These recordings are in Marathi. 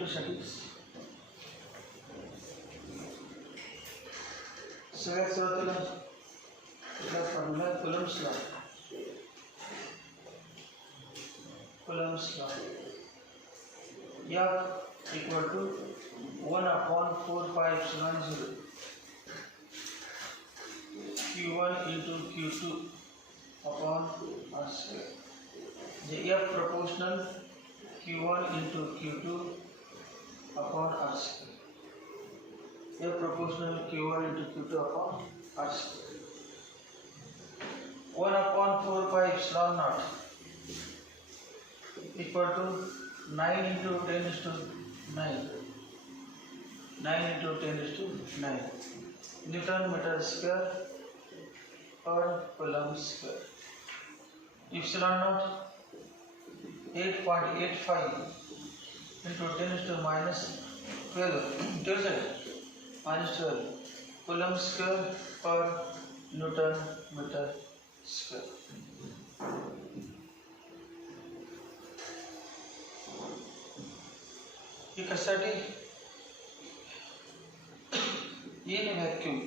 इलेक्ट्रोस्टॅटिक सगळ्यात सुरुवातीला त्याला formula Coulomb's law. Coulomb's law F equal to 1/4πε0 Q1 into Q2 upon R square. The F proportional Q1 into Q2 upon R square. F proportional Q1 into Q2 upon R square. 1/4πε0 equal to 9 into 10 is to 9. 9 into 10 is to 9 Newton meter square per coulomb square. Epsilon naught 8.85 into 10 is to minus 12 minus 12 coulomb square per Newton meter square. कशासाठी इन व्हॅक्यूम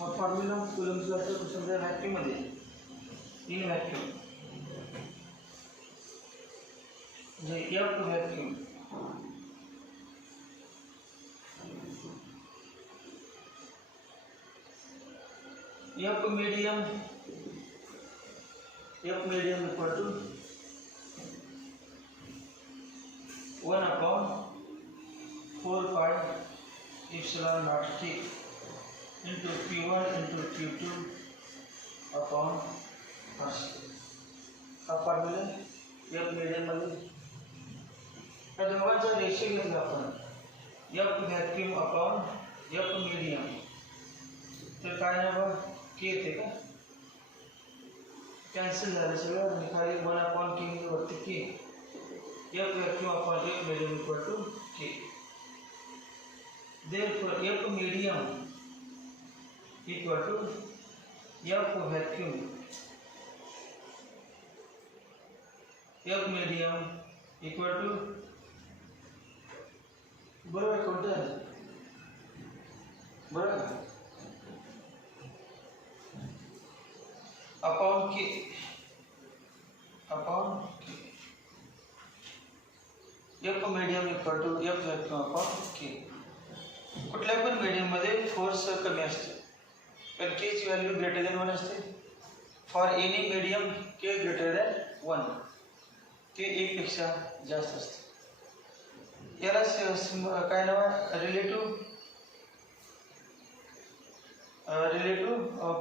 हा फॉर्म्युला कुलम्स लॉचा समजा व्हॅक्यूम मध्ये इन व्हॅक्यूम म्हणजे F vacuum F medium equal to 1/4πε0 T into Q1 into Q2 upon R square. हा फॉर्म्युला F medium मध्ये या दोघांचा रेशियो घेतला आपण F vacuum upon F medium तर काय ना बघ K येते का कॅन्सल झालं सगळं आणि खाली 1/K वरती K F vacuum upon F medium equal to K. Therefore F medium equal to F vacuum. F medium equal to बरोबर कोणतं आहे बरोबर upon K F medium equal to F vacuum upon K. कुठल्या पण मीडियम मध्ये फोर्स कमी असते पण K ची व्हॅल्यू ग्रेटर दॅन 1 असते. For any medium K greater than 1 K 1 पेक्षा जास्त असते. याला काय नाव आहे रिलेटिव्ह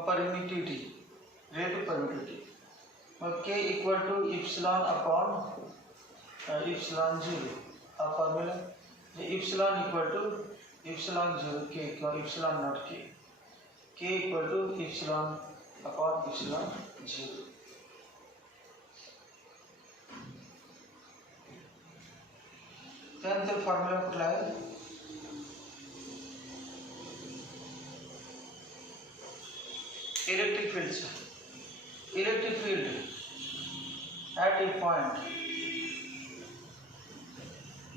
परमिटिव्हिटी मग K equal to epsilon upon epsilon 0 हा formula epsilon equal to epsilon 0 K किंवा epsilon naught K equal to epsilon upon epsilon 0. त्यानंतर फॉर्म्युला कुठला आहे electric फील्डचा electric field at a point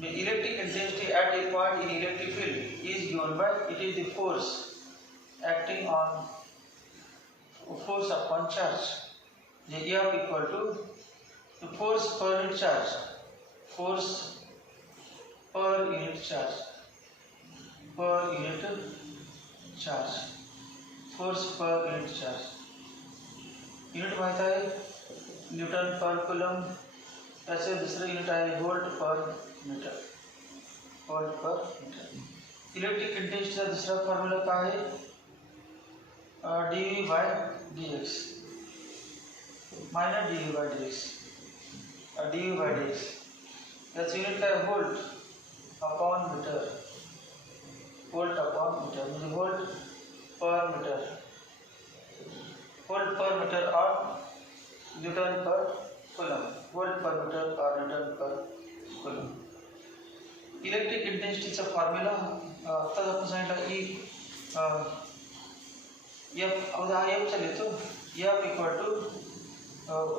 the electric intensity at a point in electric field is given by it is the force acting on force upon charge. The F equal to the force per unit charge. Force per unit charge. Force per unit charge. Unit माहित आहे न्यूटन पर कूलम. त्याचे दुसरे युनिट आहे वोल्ट पर मीटर. इलेक्ट्रिक इंटेन्सिटीचा दुसरा फॉर्म्युला काय आहे dV by dx minus dV by dx याचं युनिट काय वोल्ट अपॉन मीटर म्हणजे volt per meter, volt per meter or Newton per coulomb, volt per meter or Newton per coulomb. Electric इंटेन्सिटीचा फॉर्म्युला आत्ताच आपण सांगितलं की एफ हा एफचा लिहितो F equal to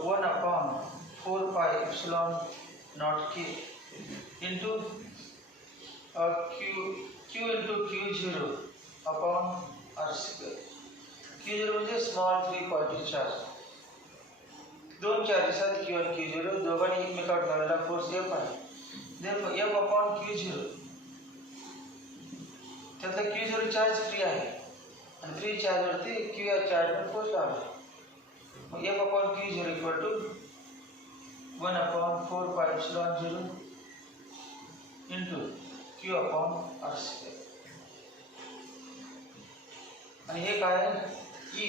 1/4 pi epsilon naught K into Q into Q0 upon R square. Q0 म्हणजे स्मॉल फ्री पॉझिटिव्ह चार्ज. दोन चार्जेस आहेत Q आणि Q0, दोघांनी एकमेकावर लावलेला फोर्स F आहे. Therefore F upon Q0, त्यातला Q0 चार्ज फ्री आहे आणि फ्री चार्जवरती Q या चार्जवर फोर्स लावला. मग F upon Q0 equal to 1/4 pi epsilon 0 into Q upon R square. आणि हे काय आहे E.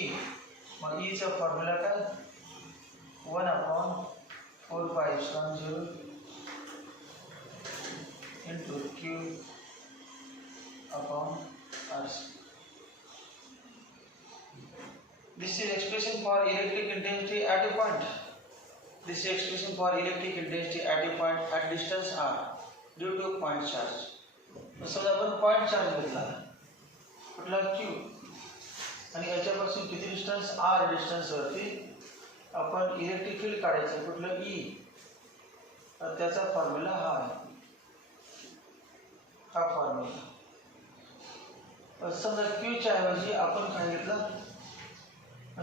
मग E चा फॉर्म्युला काय 1/4 pi epsilon 0 into Q upon R. This is expression for electric intensity at a point. This is expression for electric intensity at a point at distance r due to point charge. समजा आपण पॉइंट चार्ज घेतला कुठला Q आणि याच्यापासून किती डिस्टन्स r डिस्टन्स वरती आपण इलेक्ट्रिक फील्ड काढायचं कुठलं E. त्याचा फॉर्म्युला हा आहे. हा फॉर्म्युला समजा Qच्या ऐवजी आपण काय घेतला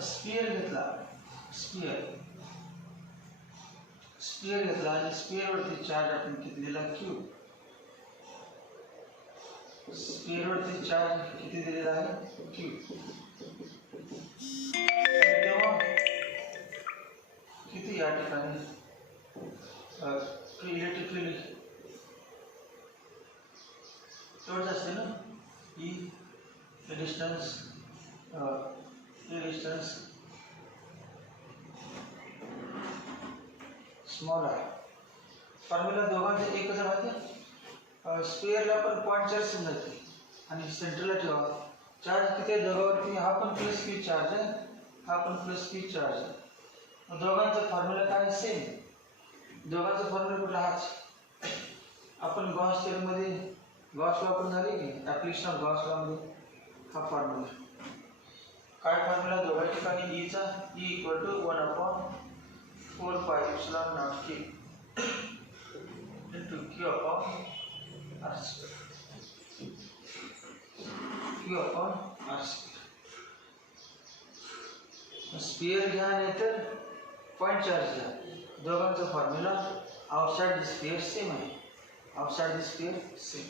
स्फिअर घेतला. स्फिअर घेतला आणि स्फिअरवरती चार्ज आपण किती दिला Q. स्फिअरवरती चार्ज किती दिलेला आहे Q. तेव्हा किती या ठिकाणी इलेक्ट्रिक फील्ड तेवढंच असते ना. E डिस्टन्स स्मॉल आहे. फॉर्म्युला दोघांचे एकच माहिती. स्पेअरला पण पॉइंट चार्ज समजायचे आणि सेंटरला ठेवा. चार्ज किती आहे दोघांवरती. हा पण प्लस Q चार्ज आहे, हा पण प्लस Q चार्ज आहे. दोघांचा फॉर्म्युला काय सेम. दोघांचा फॉर्म्युला कुठला हाच. आपण गॉस थेरममध्ये गॉस लॉ पण झाली की ॲप्लिकेशन ऑफ गॉस लॉ मध्ये हा फॉर्म्युला काय फॉर्म्युला दोघा ठिकाणी E चा E equal to 1/4 pi epsilon naught K into Q upon R square. Q upon R square. Sphere घ्या नाही तर पॉइंट चार्ज घ्या. दोघांचा formula outside the sphere same आहे. Outside the sphere same.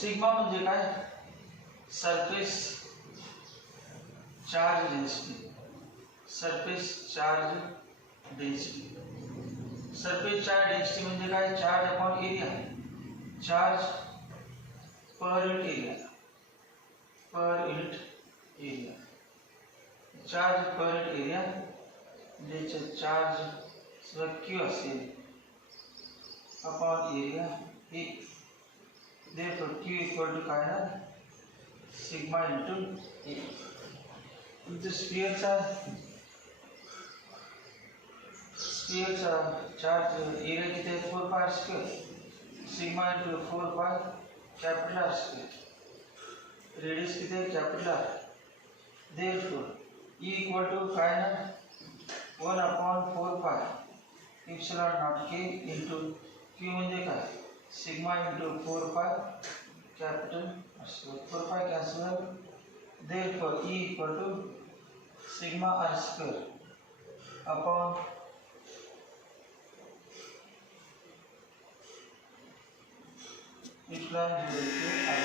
Sigma म्हणजे काय surface charge density. Surface charge density. Surface charge density म्हणजे काय charge upon area. Charge per unit area. Charge per unit area म्हणजे चार्ज Q असेल upon area E. Therefore Q equal to काय ना सिग्मा इंटू A. तुमचं स्फिअरचा चार्ज एरिया किती आहे 4 pi square. Sigma into 4 pi capital R square. Radius किती आहे capital R. Therefore E equal to काय ना 1/4 pi epsilon naught K into Q म्हणजे काय sigma into 4 pi capital R square. 4 pi cancel. Therefore E equal to sigma R square upon epsilon 0 to R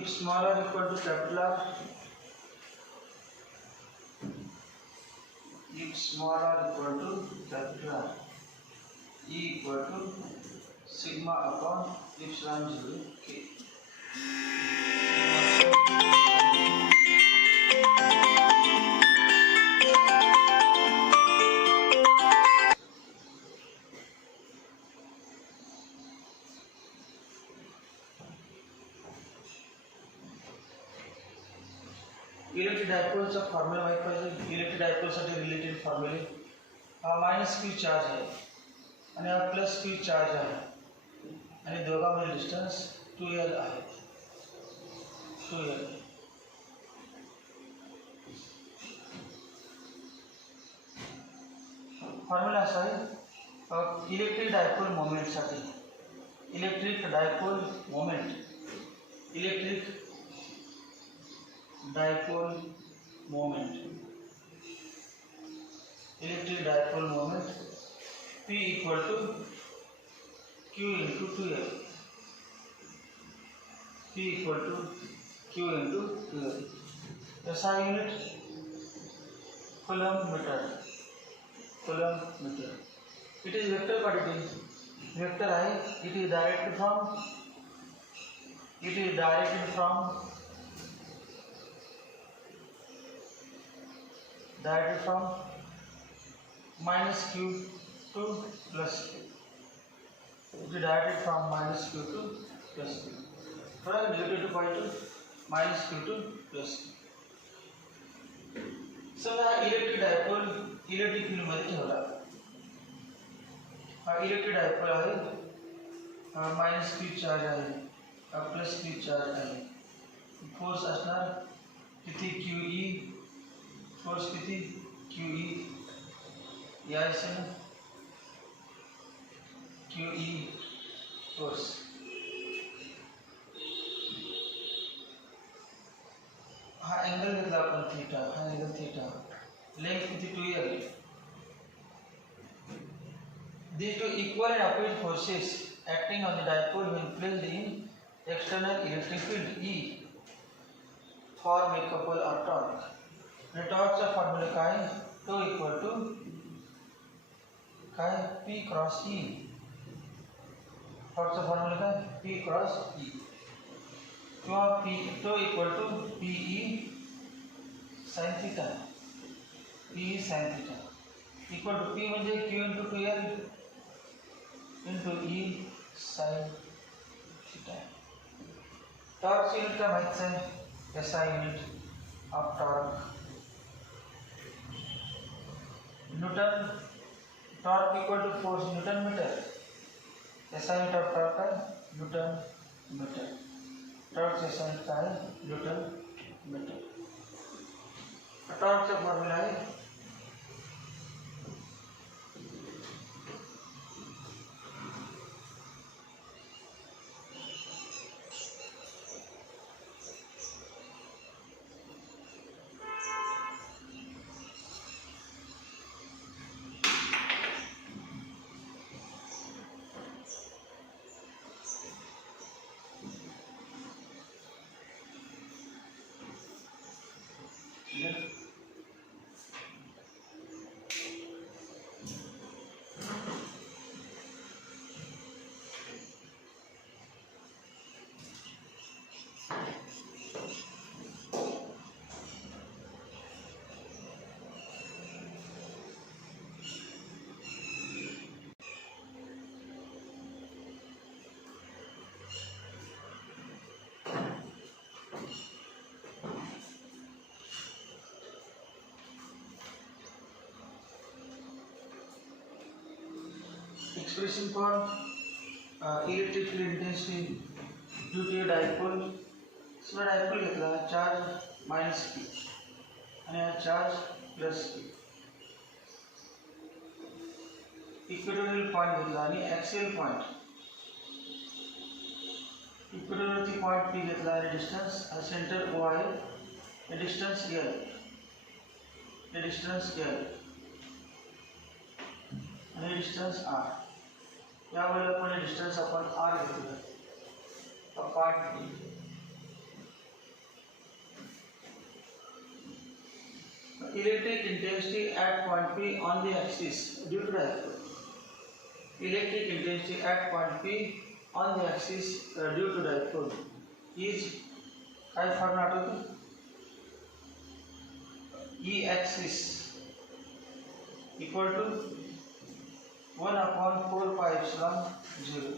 if small r equal to capital R, if small r equal to capital R, E equal to sigma upon epsilon 0 k. Electric डायपोलचा फॉर्म्युला माहित पाहिजे. इलेक्ट्रिक डायपोलसाठी रिलेटेड फॉर्म्युले हा मायनस क्यू चार्ज आहे आणि हा प्लस क्यू चार्ज आहे आणि दोघांमध्ये डिस्टन्स 2l आहे. 2l फॉर्म्युला असा आहे इलेक्ट्रिक डायपोल मोमेंटसाठी. Electric dipole moment, electric dipole moment, electric dipole moment P equal to Q into 2l. P equal to Q into 2l. SI unit coulomb meter. Coulomb meter. It is vector quantity. Vector I. It is directed from minus q to plus q. It is directed from minus q to plus q. From negative to point to minus q to plus q. So हा इलेक्ट्रिक डायपोल इलेक्ट्रिक फील्ड मध्ये ठेवला. हा इलेक्ट्रिक डायपोल आहे, मायनस क्यू चार्ज आहे, प्लस क्यू चार्ज आहे. फोर्स असणार किती QE, फोर्स किती QE या असेल QE फोर्स. हा एंगल घेतला आपण थीटा, हा एंगल थीटा, लेंथ किती 2l. These two equal and opposite forces acting on the dipole when placed in external electric field E form a couple or torque. The torqueचा फॉर्म्युला काय? टो इक्वल टू काय P क्रॉस E. टॉर्कचा फॉर्म्युला काय P क्रॉस E किंवा P tau equal to PE sin theta. PE sin theta equal to P म्हणजे Q into 2l into E sin theta. Torque unit का माहित आहे SI unit of torque. Newton torque equal to force newton metre. SI unit of torque है newton metre. Torque SI unit का है न्यूटन मीटर. टॉर्क का फॉर्मूला है expression for electric field intensity due to a dipole. इसमें dipole घेतला चार्ज माइनस P आणि हा charge plus P. Equatorial point घेतला आणि ॲक्सियल पॉइंट. इक्वेटोरियलवरती पॉइंट P घेतला आणि डिस्टन्स सेंटर O आहे, हे डिस्टन्स L, हे डिस्टन्स L आणि डिस्टन्स R. यावेळेला पण डिस्टन्स आपण R घेतला. Point electric intensity at point P on the axis due to dipole. Electric intensity at point P on the axis due to dipole is काय फॉर्मॅट आठवतो E axis equal to 1 upon 4 pi epsilon 0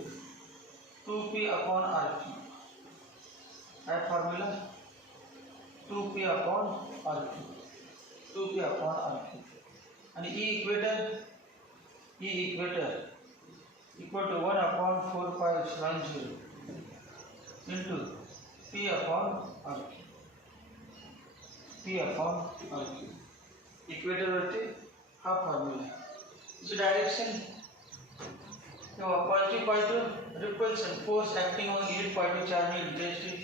2p upon rq. That formula 2p upon rq, 2p upon rq, and E equator equal to 1 upon 4 pi epsilon 0 into p upon rq, p upon rq. Equator वरती हा फॉर्म्युला आहे. ची डायरेक्शन तेव्हा positive repulsion force acting on lead particle charge intensity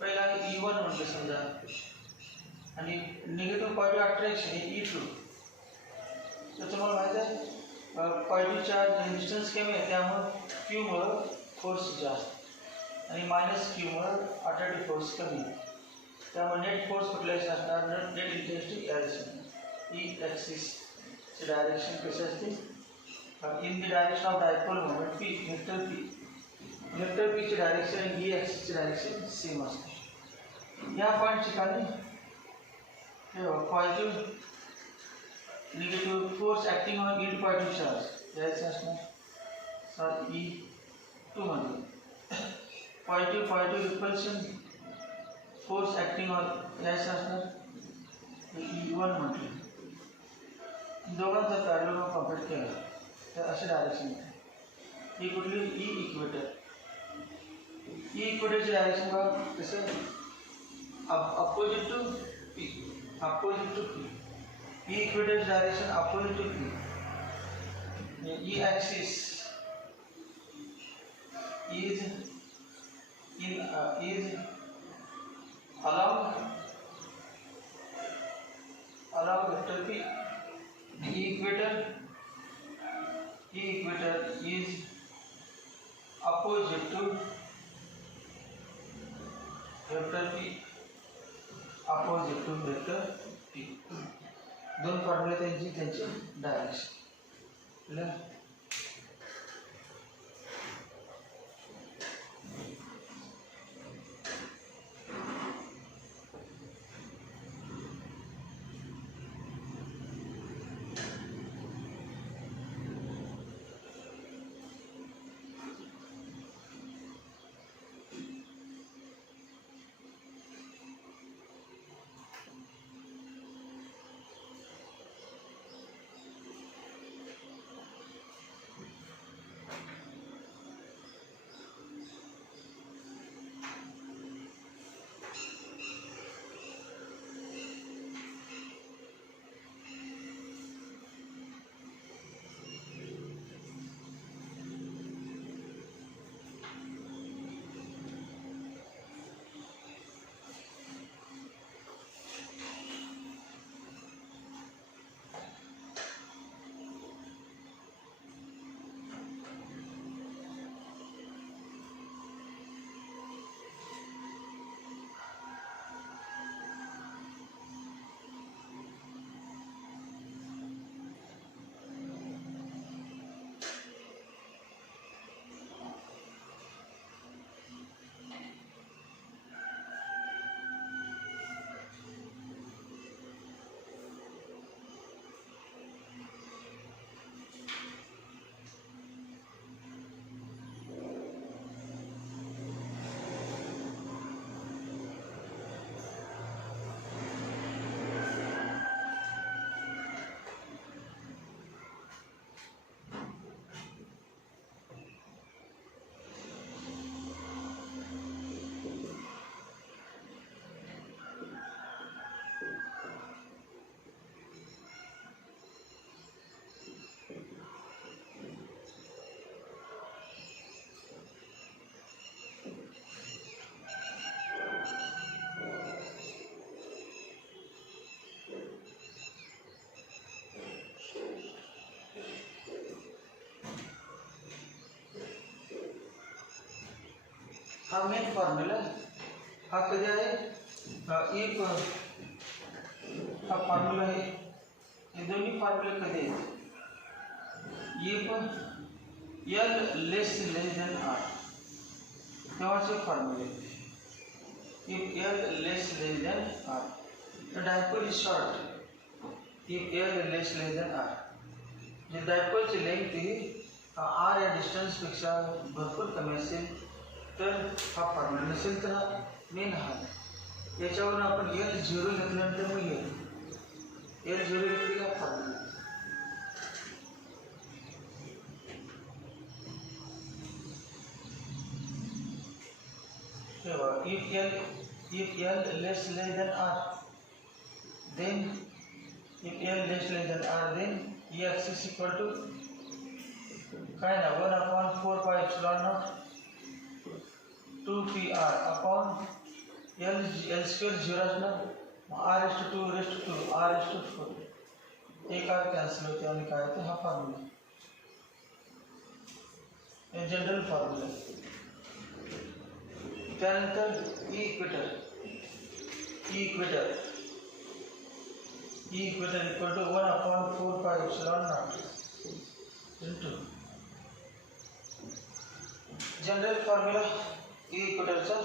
पहिला E1 म्हणजे समजा आणि निगेटिव्ह पॉझिटिव्ह अट्रॅक्शन हे E2. तर तुम्हाला माहिती आहे पॉझिटिव्ह चार्ज रेजिस्टन्स कमी आहे त्यामुळे Q मुळे फोर्स जास्त आणि मायनस Q मुळे अट्रॅक्टिव्ह फोर्स कमी आहे. त्यामुळे नेट फोर्स कुठल्याही असणार नेट इंटेन्सिटी E एक्सिस ची डायरेक्शन कशी असते in the direction of dipole moment P vector P ची डायरेक्शन E एक्सिस ची डायरेक्शन सेम असते. या पॉइंट ठिकाणी positive negative force acting on lead particle charge यायचं असणार E2 मध्ये positive repulsion force acting on यायचं असणार E1 म्हटलं. दोघांचा पॅरलल कम्प्लीट केला तर असे डायरेक्शन आहे. ही कुठली E इक्वेटरची डायरेक्शन बघा कसं अपोजिट टू P. E इक्वेटरची direction opposite to P. E axis is along vector P. E equator is opposite to vector P. दोन फॉर्म्युले त्यांचे डायरेक्शन. हा मेन फॉर्म्युला हा कधी आहे हा फॉर्म्युला आहे, हे दोन्ही फॉर्म्युले कधी आहेत? ये पण एल लेस देन आर तेव्हाचे फॉर्म्युले. If L less than R the dipole is short if L less than R. जे डायपोलची लेंथ ही R या डिस्टन्स पेक्षा भरपूर कमी असेल तर हा फॉर्म्युला, नसेल तर हा मेन हा. याच्यावरून आपण L 0 घेतल्यानंतर मग L 0 घेतली का formula. if L less than R, then if L less than R, then X is equal to काय ना 1/4 pi epsilon naught 2pr upon L square 0 असणार, r/2 r/4 एक r कॅन्सल होते आणि काय होते हा फॉर्म्युला, हे जनरल फॉर्म्युला. त्यानंतर equator equator equal to 1/4 pi epsilon naught into general formula इक्वेटरचा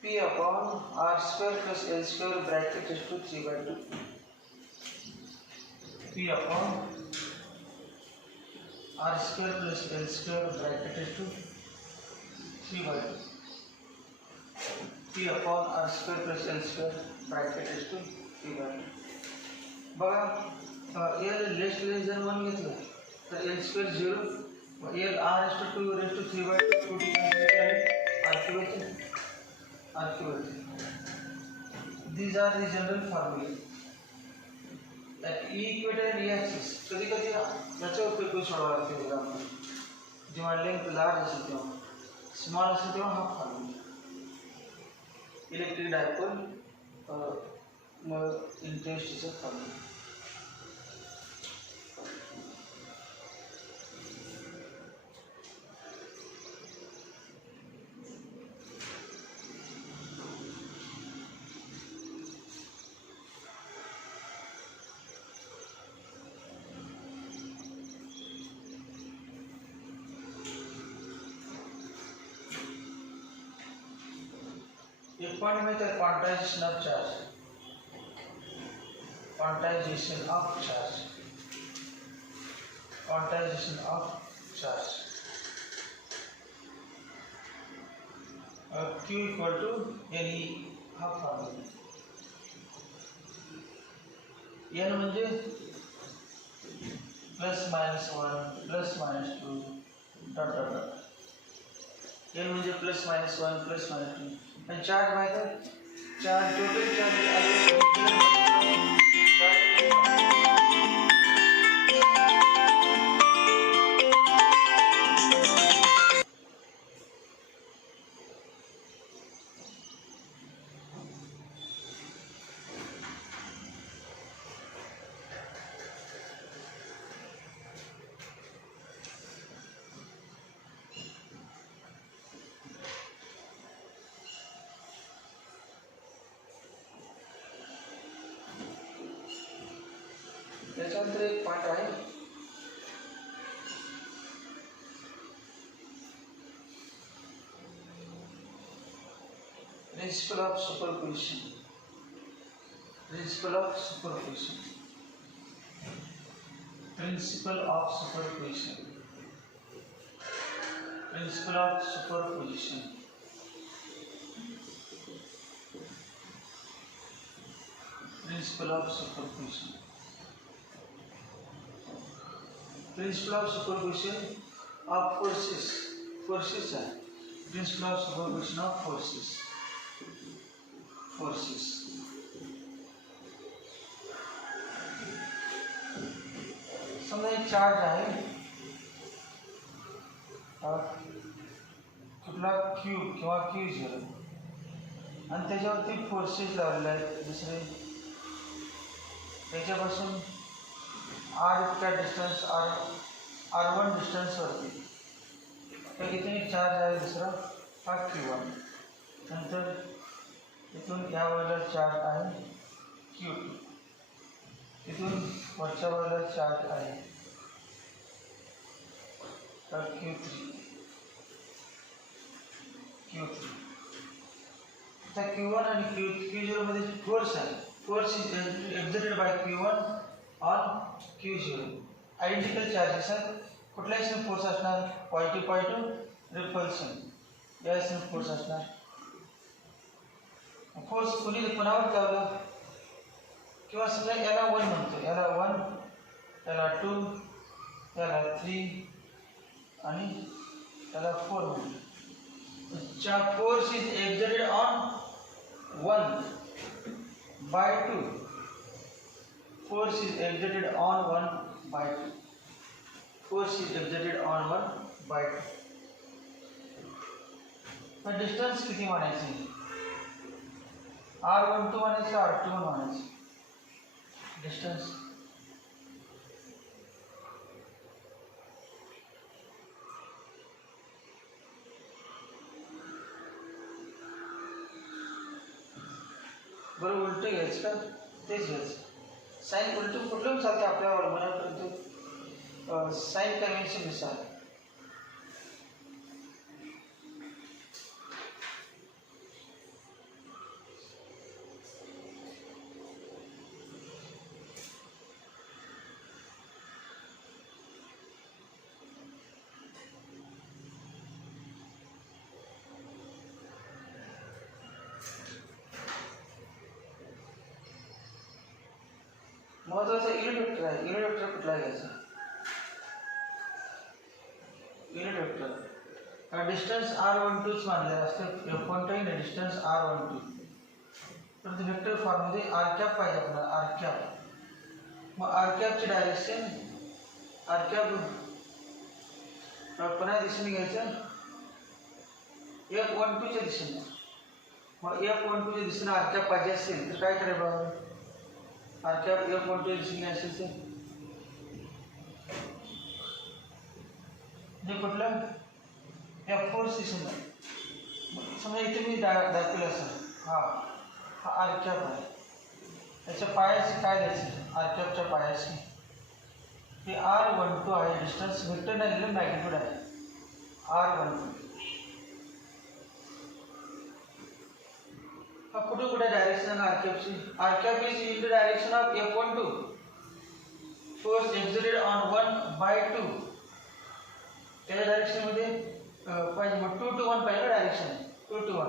P upon R square plus L square bracket is to 3/2. P upon R square plus L square bracket is to 3/2. P upon R square plus L square bracket is to 3/2. बघा L less than 1 घेतलं तर L square 0, L r/2 raised to 3/2 2 arcuate. These are the general formulae. That equator and e-axis कधी कधी याचा उपयोग सोडवा लागतो एक्झामला. जेव्हा लेंथ लार्ज असेल तेव्हा, स्मॉल असेल तेव्हा हा फॉर्म्युला. इलेक्ट्रिक डायपोल मग इंटेन्सिटीचा फॉर्म्युला. एक पॉइंट में quantization of charge, quantization of charge Q equal to NE हा फॉर्म्युला. N म्हणजे +-1 +-2 डॉट डॉट डॉट. N म्हणजे +-1 +-2 आणि चार्ज माहिती आहे, चार्ज टोटल चार्ज त्याच्यानंतर एक पॉइंट आहे principle of superposition. Principle of superposition principle of superposition principle of superposition principle of superposition Principle of superposition of forces. Forces है. Principle of superposition of forces. Forces. समजा एक चार्ज आहे हा कुठला क्यू किंवा क्यू झिरो आणि त्याच्यावरती फोर्सेस लावलेले आहेत दुसरे त्याच्यापासून आर इतका डिस्टन्स R1 डिस्टन्सवरती तर इथे चार्ज आहे दुसरा हा Q1 नंतर इथून या बाजूला चार्ज आहे Q2 इथून वरच्या बाजूला चार्ज आहे तर Q3 आता Q1 आणि Q0 मध्ये फोर्स आहे force is exerted by Q1 on Q0 identical charges आहेत कुठल्याही फोर्स असणार पॉझिटिव्ह रिपल्शन या फोर्स असणार फोर्स कुणावर लावलं किंवा समजा याला 1 म्हणतो याला 1 याला 2 याला 3 आणि याला 4 म्हणतो force is exerted on 1 by 2 force is exerted on 1 by 2 force is exerted on 1 by 2 तर डिस्टन्स किती म्हणायची R12 म्हणायचं R21 म्हणायचं डिस्टन्स बरं उलटं घ्यायचं का तेच घ्यायचं साईन उलटं कुठलं चालते आपल्या मनापर्यंत साईन कन्व्हेन्शननुसार महत्वाचा युनिट वेक्टर आहे युनिट वेक्टर कुठला घ्यायचा युनिट वेक्टर डिस्टन्स R12 मानलेला असतं कोणताही नाही डिस्टन्स R12 तर वेक्टर फॉर्म मध्ये r पाहिजे आपल्याला r मग r ची डायरेक्शन r पुन्हा दिशेने घ्यायचं F12 च्या दिशेने मग F12 च्या दिशेने r पाहिजे असेल तर काय करायला पाहिजे F12 दिशेने असेल तर हे कुठलं F4 दिशेने समजा इथे मी दाखवलं असं हा r आहे त्याच्या पायाशी काय द्यायचं r च्या पायाशी हे R12 आहे डिस्टन्स वेक्टर नाही दिलं मॅग्निट्यूड आहे R12 कुठे direction r is in the direction of F12 force exerted on 1 by 2 त्या डायरेक्शन मध्ये पाहिजे मग 2 to 1 पाहिजे डायरेक्शन 2 to 1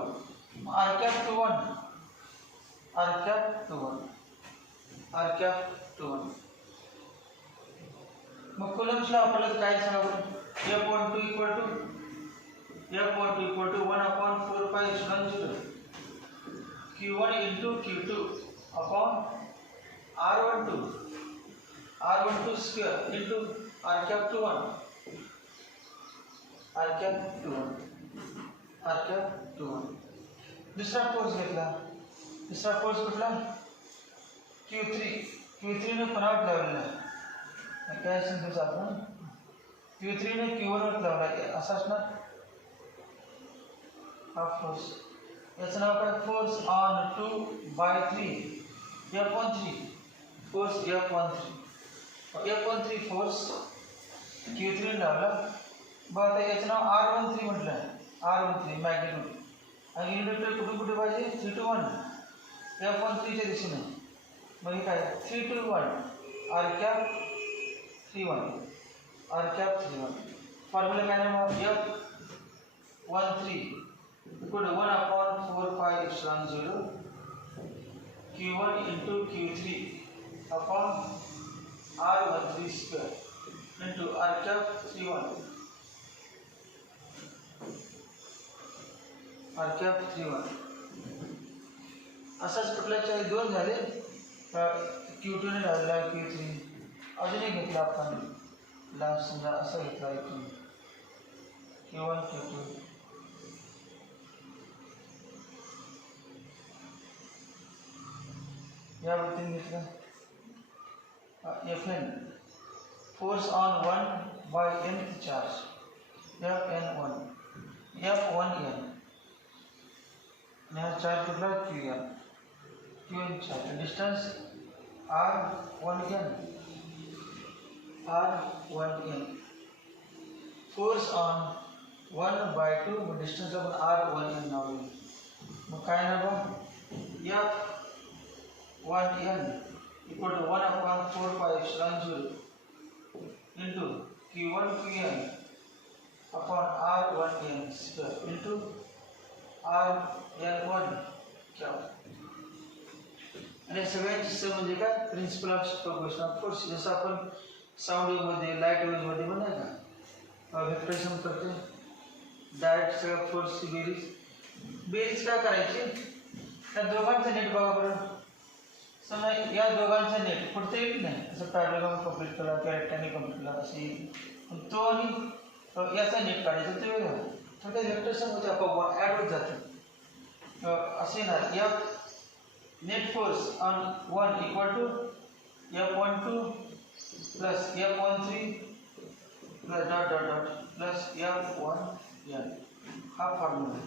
r to 1 मग कुलम्स ला आपल्याला काय सांगा बरं F12 equal to 1/4π0 Q1 into Q2 upon R12 square into r to 1 दूसरा फोर्स घेतला दूसरा फोर्स कुठला Q3 ने पुन्हा लावलेला काय सिंपल आपण Q3 ने Q1 वर लावला असा असणार हा फोर्स याचं नाव काय force on 2 by 3 F13 force F13 force Q3 लावला बघ आता याचं नाव R13 म्हटलं R13 मॅग्निट्यूड आणि युनिट वेक्टर कुठे पाहिजे 3 to 1 F13 च्या दिशेने मग हे काय 3 to 1 r 31 फॉर्म्युला काय नाव F13 equal to 1/4π0 Q1 into Q3 upon R13 square into r 31 असाच कुठल्याच्या दोन झाले Q2 ने लावला Q3 अजून एक घेतला आपण लास्ट समजा असा घेतला इथून Q1 Q2 या वरती घेतलं Fn force on 1 by nth charge Fn1 F1n and हा charge कुठला Qn charge distance R1n force on 1 by 2 distance आपण R1n लावली मग काय ना बघ F1n equal to 1 upon 4 pi epsilon 0 into Q1 Qn upon R1n square into Rn1 क्या आणि सगळ्यांची सम म्हणजे काय principle of superposition of force जसं आपण साऊंड वेव्ह मध्ये लाईट वेव्ह मध्ये पण नाही का वेक्टर सम करतो डायरेक्ट सगळ्या फोर्सची बेरीज काय करायची त्या दोघांचं नेट बघा बरं समजा या दोघांचा नेट पुढचं येत नाही असं पॅरलॉग कंप्लीट करा किंवा रेक्टँगल कंप्लीट करा असे तो आणि याचा नेट काढायचा ते वेगळा तर त्या वेक्टर सम होते आपोआप ॲड होत जातं असे ना या net force on 1 equal to F12 plus F13 plus dot dot dot plus F1n हा फॉर्म्युला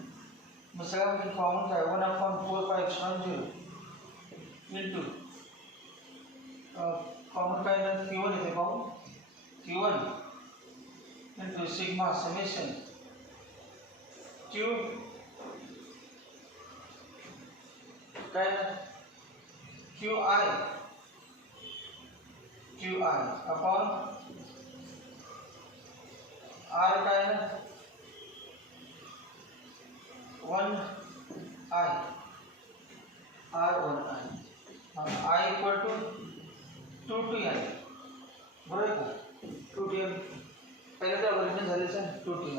मग सगळ्यात कॉमन काय 1 upon 4 pi epsilon 0 into common काय ना Q1 येते common Q1 into sigma summation Q काय ना QI upon R काय ना 1I R1I I equal to 2 to n बरोबर का 2 to n पहिले त्या वर्गीकरण झालेलं आहे 2 to n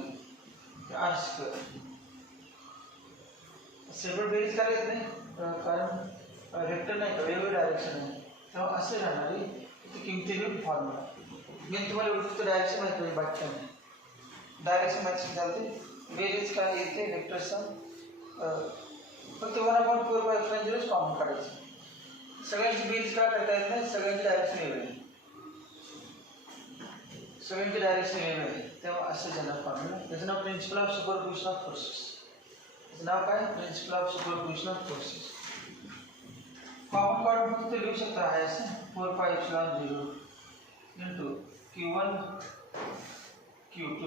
r square separate बेरीज करायचं नाही कारण वेक्टर नाही का वेगवेगळे डायरेक्शन आहे तेव्हा असे राहणारी किमतीने फॉर्म्युला मी तुम्हाला उलटं डायरेक्शन माहिती पाहिजे बाकी नाही डायरेक्शन माहिती चालते बेरीज काय येते वेक्टर सम फक्त 1 upon 4 pi epsilon 0 कॉमन काढायचं सगळ्यांची बेरीज काय करता येत नाही सगळ्यांची डायरेक्शन वेगळी सगळ्यांची डायरेक्शन वेगळी तेव्हा असं जनरल फॉर्म्युला त्याचं नाव principle of superposition of forces त्याचं नाव काय principle of superposition of forces common काढून फक्त लिहू शकता आहे असं 4 pi epsilon 0 into Q1 Q2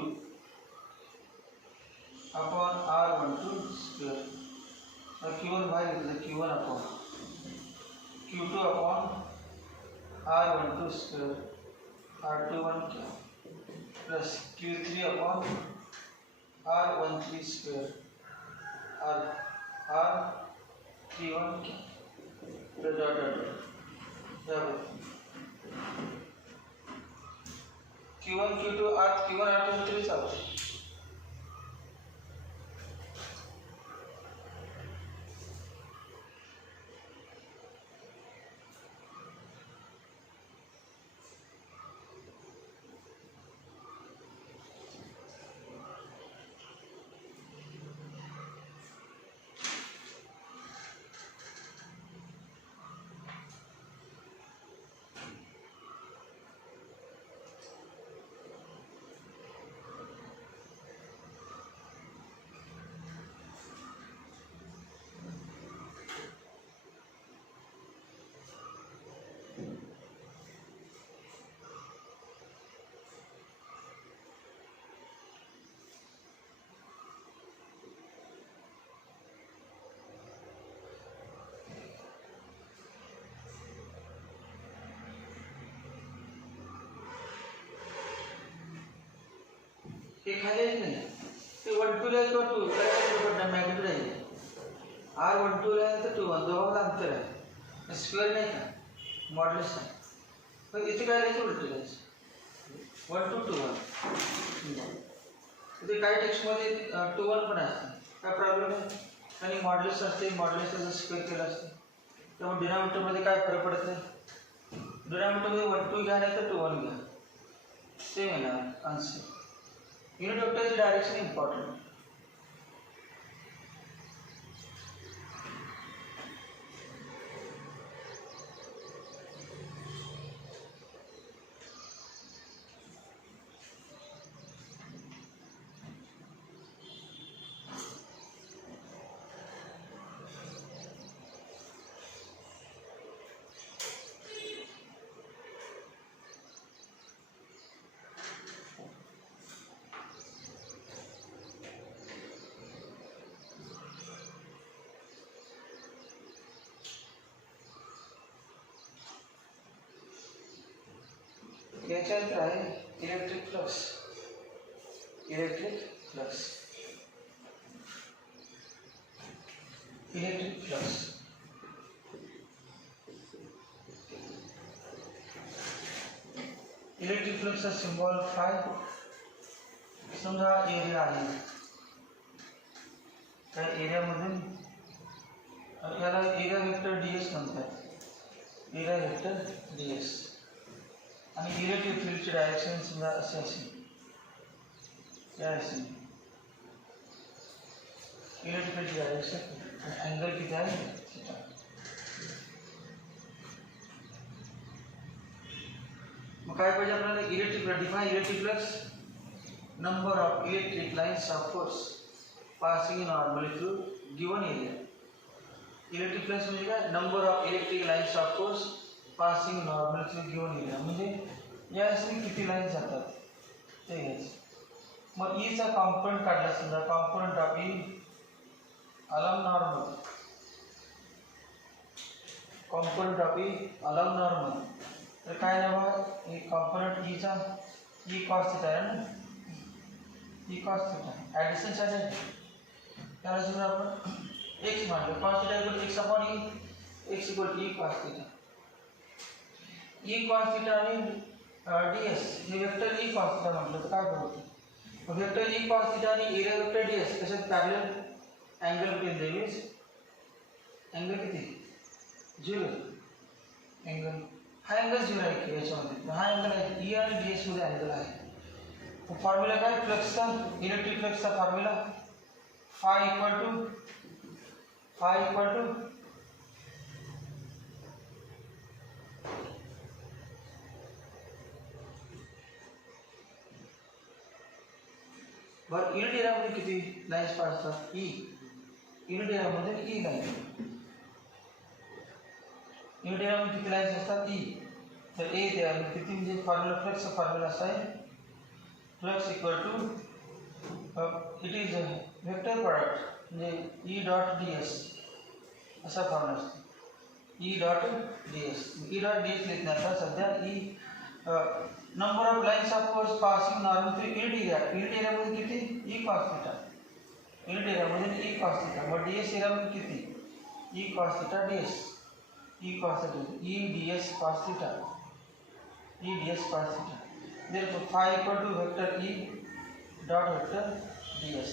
upon R12 square Q1 बाहेर घेतलं Q1 upon Q2 upon R12 square R21 क्या plus Q3 upon R13 square R31 क्या dot dot dot Q1 Q2 Q1 R23 चालतं हे खालीच नाही ते 1 2 ला किंवा 2 ला मॅग्निट्यूड आहे R12 ला तर 2 दोघांना अंतर आहे स्क्वेअर नाही का मॉड्युलस आहे पण इथे काय लिहायचं उलटं लिहायचं 1 to 2 1 इथे काही टेक्स्टमध्ये 2 1 पण असतं काय प्रॉब्लेम नाही आणि मॉड्युलस असते मॉड्युलसचं स्क्वेअर केलं असतं त्यामुळे डिनॉमिनेटरमध्ये काय फरक पडत नाही डिनॉमिनेटरमध्ये 1 2 घ्या नाही तर 2 1 घ्या सेम येणार आन्सर युनिट वेक्टरची डायरेक्शन इम्पॉर्टंट. याच्यानंतर आहे electric flux. Electric flux. Electric flux. Electric फ्लक्सचा सिम्बॉल काय? समजा एरिया आहे, त्या एरियामधून याला एरिया वेक्टर ds म्हणतात. एरिया वेक्टर ds आणि इलेक्ट्रिक फील्डची डायरेक्शन समजा असे असेल. क्या असेल इलेक्ट्रिक फील्डची डायरेक्शन, अँगल किती आहे थीटा. मग काय पाहिजे आपल्याला? Electric define electric flux, number of electric lines of force passing normally through given area. Electric flux म्हणजे काय? Number of electric lines of force passing normal through given area. म्हणजे या किती लाईन जातात ते घ्यायचं. मग ईचा कॉम्पोनंट काढला समजा, component of E along normal, component of E along normal. तर काय ना बघा, हे component Icha E cos theta आहे ना, ई कॉस थीटा ॲडिशन साठी त्याला समजा आपण एक्स मानलं. Cos theta equal x upon E, x equal E cos theta. E cos theta आणि ds हे वेक्टर ई कॉस थीटा म्हटलं तर काय बरोबर? मग वेक्टर ई कॉस थीटा आणि एरिया वेक्टर ds कशात parallel angle between them is angle किती? 0. अँगल हा अँगल 0 आहे की याच्यामध्ये, हा अँगल आहे. ई आणि ds मध्ये अँगल आहे. फॉर्म्युला काय फ्लक्सचा? इलेक्ट्रिक फ्लक्सचा फॉर्म्युला फाय इक्वल टू बर युनिट एरियामध्ये किती लाईन्स पास असतात? ई. युनिट एरियामध्ये ई लाईन. युनिट एरियामध्ये किती लाईन्स असतात? ई. तर ए ते किती म्हणजे फॉर्म्युला फ्लक्सचा फॉर्म्युला असा आहे, flux equal to it is vector product म्हणजे ई डॉट ds असा फॉर्म्युला असतो. E dot ds. E dot ds लिहिण्याचा सध्या E number of lines of force passing normal through unit area. युनिट एरियामध्ये किती? E cos theta. युनिट एरियामध्ये ई कॉस थीटा. मग ds एरियामध्ये किती? E cos theta ds. E cos theta E ds cos theta. E ds cos theta. therefore phi equal to vector e dot vector ds.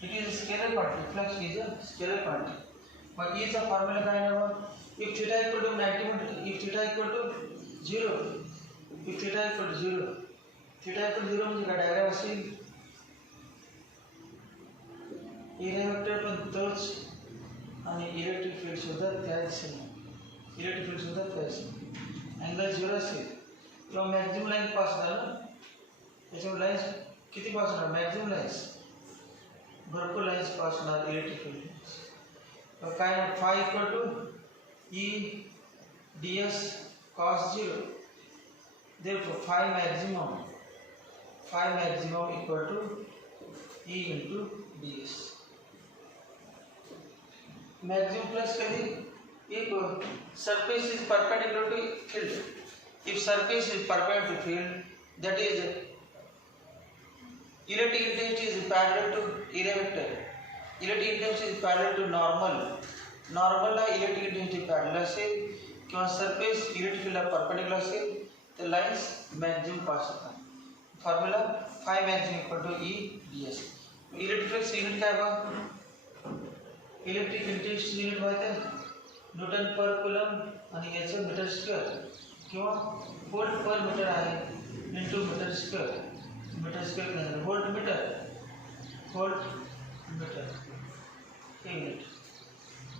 It is a scalar quantity. Flux is a scalar quantity. मग e चा फॉर्म्युला काय आहे बघ? if theta equal to 90, if theta equal to 0, if theta equal to 0, theta equal to 0 म्हणजे काय? डायग्राम असेल एरिया वेक्टर पण तोच आणि इलेक्ट्रिक फील्ड सुद्धा त्या दिशेने, इलेक्ट्रिक फील्ड सुद्धा त्या दिशेने. अँगल 0 असेल किंवा मॅक्झिमम लाईन पास झालं, त्याच्यावर लाईन्स किती पास होणार? मॅक्झिमम लाईन्स, भरपूर लाईन्स पास होणार इलेक्ट्रिक फील्ड. काय phi equal to E ds cos 0. therefore phi maximum equal to e into ds. maximum plus कधी if surface is perpendicular to field. if surface is perpendicular to field, that is electric intensity is parallel to area vector. Electric intensity is parallel to normal. नॉर्मलला इलेक्ट्रिक इंटेन्सिटी पॅरलल असेल किंवा सरफेस इलेक्ट्रिक फील्डला परपेंडिक्युलर असेल तर लाईन्स मॅक्झिमम पास होतात. Formula phi maximum equal to E ds. Electric flux unit काय बघ? इलेक्ट्रिक इंटेन्सिटी युनिट माहिती आहे, न्यूटन पर कुलम आणि याचं मीटर स्क्वेअर किंवा व्होल्ट पर मीटर आहे into metre square. Metre square volt metre unit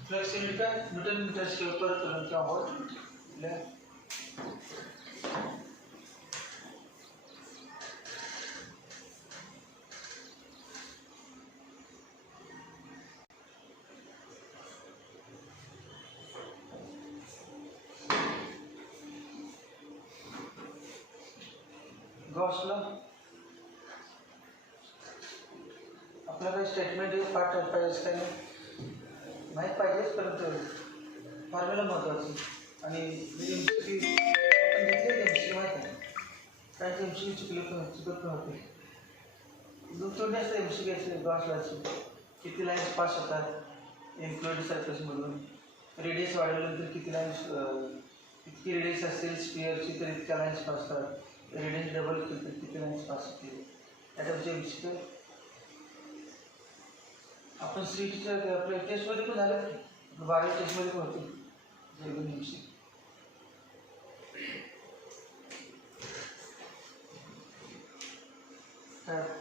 flux unit काय newton metre square per coulomb किंवा व्होल्ट मीटर गॉस लॉ आपल्याला स्टेटमेंट पाठ पाहिजे काय माहीत पाहिजेच परंतु फॉर्म्युला महत्त्वाची आणि एमसीक्यू आपण घेतले एमसीक्यू माहीत आहे काय एमसीक्यू चुकत पण होते थोडी असते एमसीक्यू घ्यायचे गॉस लॉची किती लाईन्स पास होतात इन्क्लूड सरफेसमधून रेडियस वाढवल्यानंतर किती लाईन्स इतकी रेडियस असेल स्पिअरची तर इतक्या लाईन्स पास होतात रेडियस डबल केलं तर किती लाईन्स पास होतील त्याच्यावरचे एमसीक्यू आपण सीईटीच्या आपल्या टेस्टमध्ये पण झालं की 12वी टेस्टमध्ये पण होते जर्मन MCQ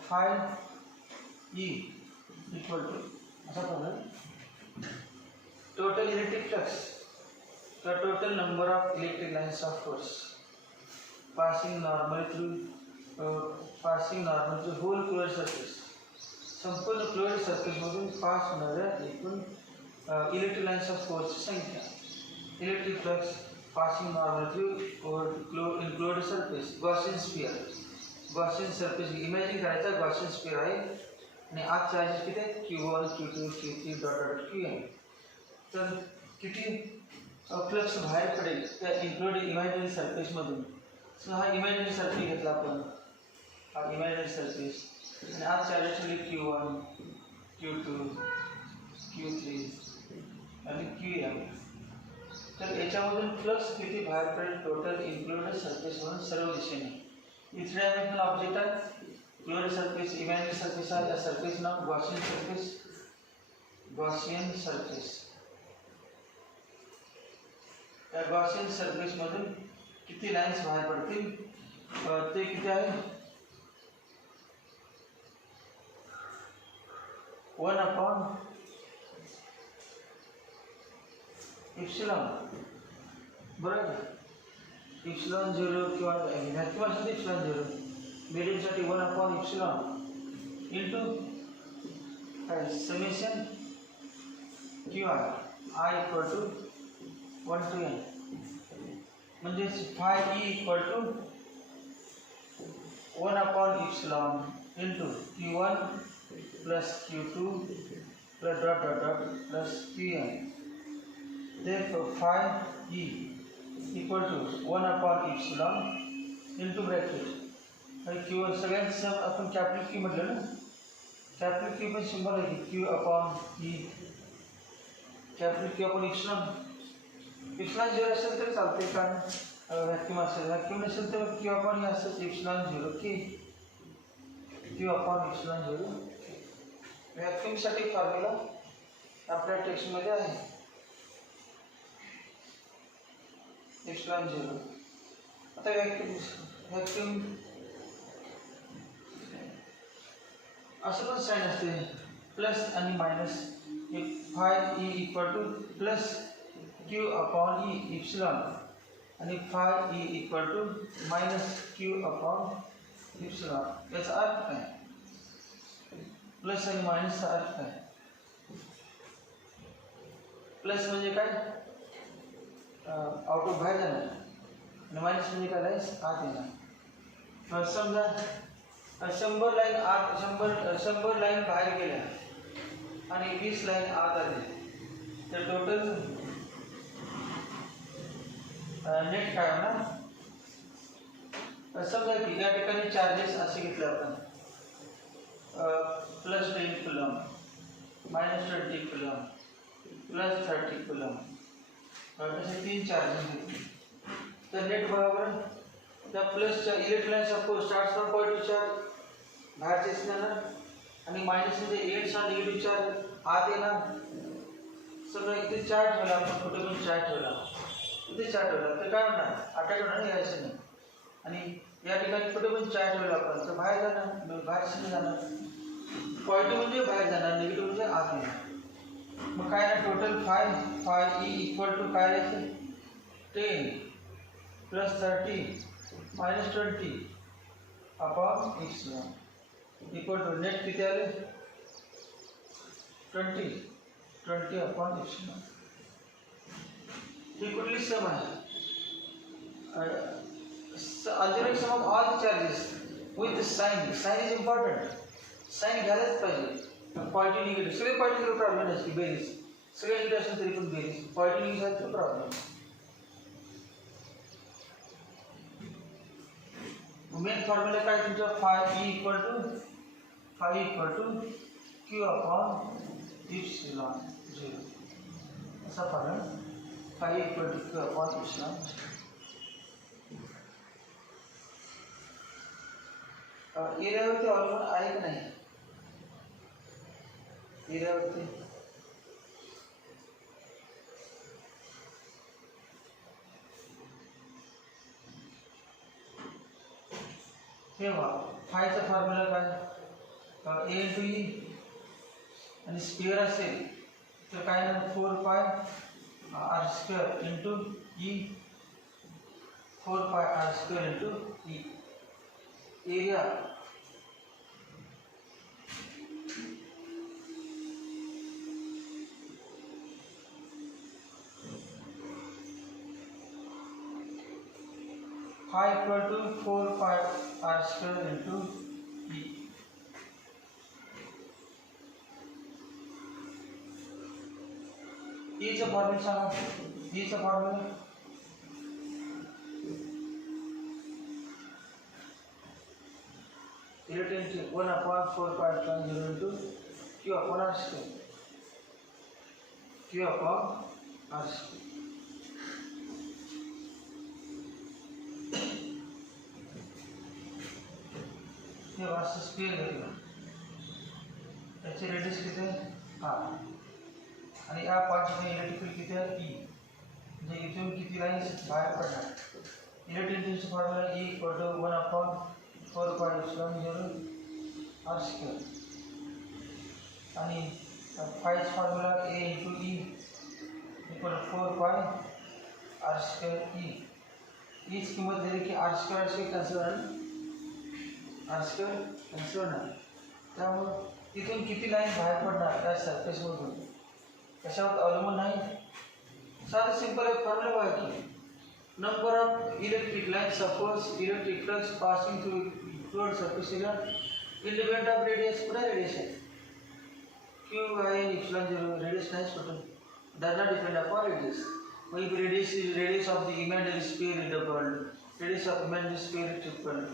find E equal to असा problem total electric flux the total number of electric lines of force passing normally through whole fluid surface संपूर्ण फ्लुइड सरफेसमधून पास होणाऱ्या एकूण इलेक्ट्रिक लाइन्स ऑफ फोर्सची संख्या electric flux passing normally through fluid surface Gaussian surface imagine करायचा गॉसियन स्फिअर आहे आणि आत चार्जेस किती आहेत Q1 Q2 Q3 dot Qn तर किती फ्लक्स बाहेर पडेल त्या इन्क्लुडेड इमॅजिनरी सरफेसमधून सो हा इमॅजिनरी सरफेस घेतला आपण हा इमॅजिनरी सरफेस आणि आज चार्जेस Q1 Q2 Q3 आणि Qm तर याच्यामधून फ्लक्स किती बाहेर पडेल टोटल इन्क्लुडेड सरफेसमधून सर्व दिशेने ही 3 डायमेन्शनल ऑब्जेक्ट आहे फ्लुइड सरफेस इमॅजिनरी सरफेस आहे या सरफेस नाव गॉसियन सरफेस त्या गॉसियन सरफेसमधून किती लाईन्स बाहेर पडतील ते किती आहे 1/ε बरोबर इप्सिलॉन 0 किंवा व्हॅक्यूमसाठी इप्सिलॉन 0 मीडियमसाठी 1/ε इंटू काय summation Qr I equal to 1 to n म्हणजे phi E equal to 1/ε into Q1 plus Q2 plus dot plus Qn. Therefore, phi E equal to 1/ε into bracket. आणि Q सगळ्यांचं सम आपण कॅपिटल Q म्हटलं ना कॅपिटल Q पण सिंबल आहे Q upon E capital Q upon epsilon 0 असेल तर चालते कारण व्हॅक्यूम नसेल तर Q अपॉन E असेल इप्सिलॉन 0 की Q अपॉन इप्सिलॉन 0 व्हॅक्यूमसाठी फॉर्म्युला आपल्या टेक्स्टमध्ये आहे इप्सिलॉन 0 आता व्हॅक्यूम असं पण साइन असते प्लस आणि minus phi E equal to plus Q upon E epsilon आणि phi E equal to minus Q upon epsilon याचा अर्थ काय प्लस आणि मायनसचा अर्थ काय प्लस म्हणजे काय आउट ऑफ बाहेर जाणार आणि मायनस म्हणजे काय लाईन्स आत येणार समजा 100 लाईन आत 100 लाईन बाहेर गेल्या आणि 20 लाईन आत आले तर टोटल नेट काय होणार समजा की या ठिकाणी चार्जेस असे घेतले आपण plus 10 coulomb minus 20 coulomb plus 30 coulomb असे 3 चार्जेस घेतले तर नेट बरोबर त्या प्लसच्या electric lines of course start from positive charge बाहेरचे येणार आणि मायनस मध्ये 8 चा निगेटिव्ह चार्ज आत येणार सगळं इथे चार्ज ठेवला आपण कुठे पण चार्ज ठेवला इथे चार्ज ठेवला तर काय होणार अटॅक होणार नाही यायचं नाही आणि या ठिकाणी कुठे पण चार्ज ठेवला आपण तर बाहेर जाणार, बाहेर जाणार. पॉझिटिव्ह म्हणजे बाहेर जाणार, निगेटिव्ह म्हणजे आत येणार. मग काय ना टोटल 5 E इक्वल टू काय राहायचं 10 plus 30 minus 20 upon epsilon equal to net किती आले 20 अपॉन एप्सिलॉन. ही कुठली सम आहे algebraic sum of all the charges with the sign. Sign is important. Sign घ्यायलाच पाहिजे. पॉझिटिव्ह निगेटिव्ह सगळे पॉझिटिव्ह प्रॉब्लेम असते बेरीज सगळे निगेटिव्ह असेल तरी पण बेरीज positive negative problem. Main formula काय तुमचा 5 E equal to Q upon epsilon 0 असा formula 5 equal to Q upon epsilon. एरियावरती अवलंबून आहे की नाही एरियावरती हे बघा फायचा फॉर्म्युला काय ए इंटू ई आणि स्क्वेअर असेल तर काय ना 4π r square into E 4π r square into E. Area equal to 4π r square into E. ईचा फॉर्म्युला सांगा ईचा formula electricity 1 upon 4π 0 into Q upon r square. Q upon r square. हे वास्तव स्क्वेअर घेतला त्याचे रेडियस किती आहे r आणि या पॉईंटने इलेक्ट्रिकल किती आहे E म्हणजे इथून किती लाईन्स बाहेर पडणार. इलेक्ट्रिसिटीचा formula E equal to 1 upon 4π epsilon 0 r square आणि 5 formula A into E equal to 4π r square E. हीच किंमत दिली की r स्क्वेअर से कॅन्सल होणार r स्क्वेअर कॅन्सल होणार. त्यामुळे तिथून किती लाईन बाहेर पडणार त्या सरफेसमधून कशावर अवलंबून नाही. साधं सिंपल एक फॉर्म्युला बघा की number of electric lines suppose electric flux passing toward surface area independent of radius कुठे radius आहे q i epsilon 0 radius नाही कुठे does not depend upon radius. If radius is radius of the imaginary sphere in the world, radius of imaginary sphere is tripled.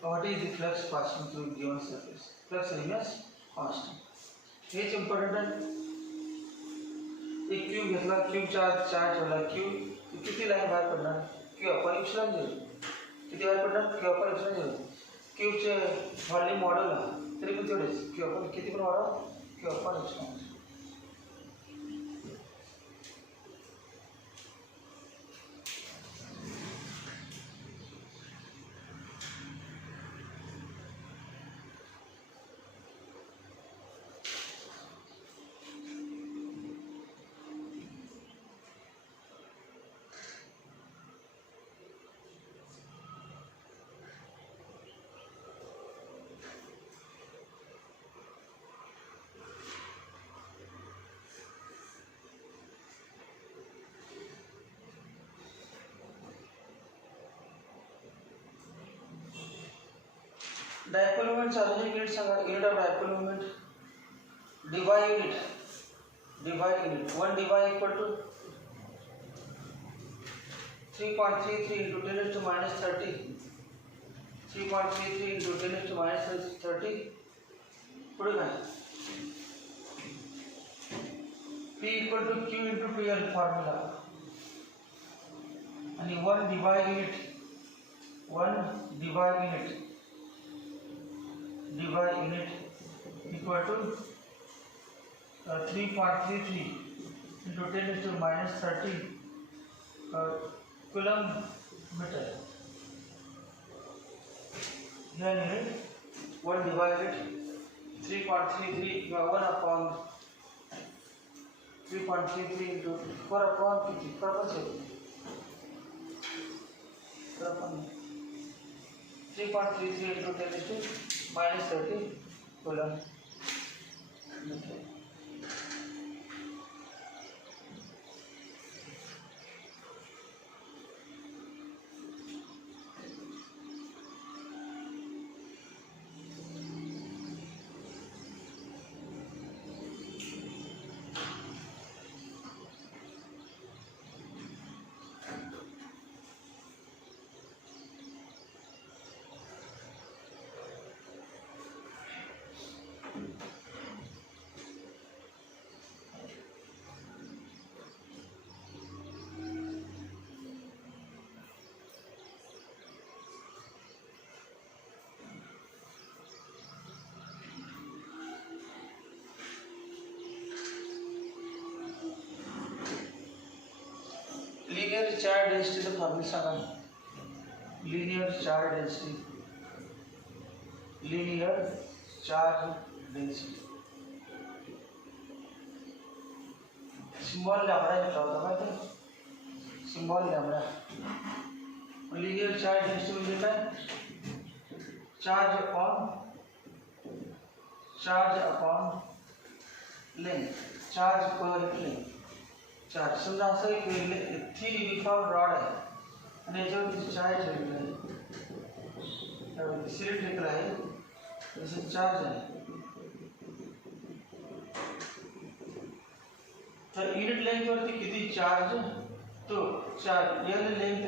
What is the flux passing through given surface? Flux remains constant. हेच important आहे. एक क्यू घेतला क्यू चार्ज ठेवला क्यू किती लाईन बाहेर पडणार क्यू अपॉन एप्सिलॉन 0 किती बाहेर पडणार क्यू अपॉन एप्सिलॉन 0. क्यूबचे व्हॉल्यूम वाढवला तरी पण तेवढेच क्यू अपॉन किती पण वाढवा Q upon epsilon. Dipole moment अजून एक युनिट सांगा. Unit of dipole moment debye unit 1 debye equal to 3.33 into 10 to minus 30 3.33 into 10 to minus 30 पुढे काय P equal to Q into 2L formula आणि 1 divide unit equal to 3.33 into 10 to minus 30 coulomb meter. here unit 1 divided 3.33 1 upon 3.33 into 4 upon 50 4 upon 4 upon 3.33 into 10 is to minus 30 coulomb. Okay. Linear charge density the formula सांगा. Linear charge density. Linear charge density. Symbol lambda लिखा होता है क्या? Symbol lambda. Linear charge density म्हणजे काय? Charge upon length. Charge per length. Charge समजा असं एक थिन युनिफॉर्म रॉड आहे आणि याच्यावरती चार्ज ठेवलेला आहे, त्यावरती सिलेंड्रिकल आहे, तसं चार्ज आहे. तर युनिट लेंथवरती किती चार्ज, तो चार्ज एल लेंथ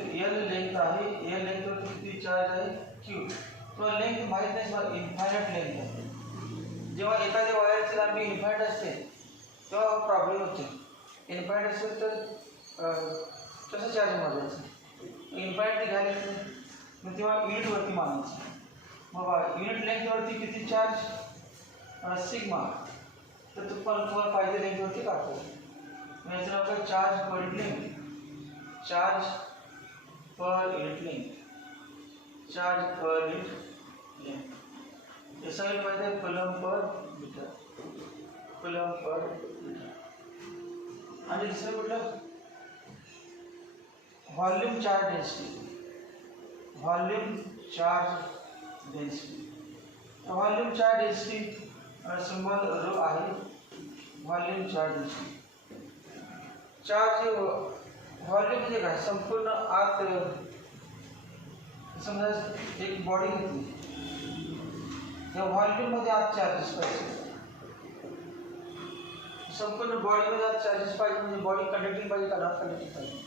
आहे, एल लेंथवरती किती चार्ज आहे क्यू. तो लेंथ माहीत नाही मला, इन्फायनाइट लेंथ आहे. जेव्हा एखाद्या वायरची लांबी इन्फायनाइट असते तेव्हा प्रॉब्लेम होते. इन्फायनाइट असेल तर कसं चार्ज मोजायचं, इन्फायनाइट घ्यायला नाही मग तेव्हा युनिटवरती मानायचं. मग युनिट लेंथवरती किती चार्ज सिग्मा, तर तो पण तुम्हाला पाहिजे लेंथवरती काढतो. मग याचं नाव काय, charge per unit length. Charge per unit length. Charge per unit length हे सगळं माहिती आहे. Coulomb per metre, coulomb per metre. आणि दुसरं कुठलं, volume charge density. Volume charge density. Volume charge density symbol rho आहे. Volume charge density. Charge volume म्हणजे काय, संपूर्ण आत समजा एक बॉडी घेतली, त्या व्हॉल्यूममध्ये आत चार्जेस पाहिजे. संपूर्ण बॉडीमध्ये आज चार्जेस पाहिजे म्हणजे बॉडी कंडक्टिंग पाहिजे का नॉन कंडक्टिंग पाहिजे.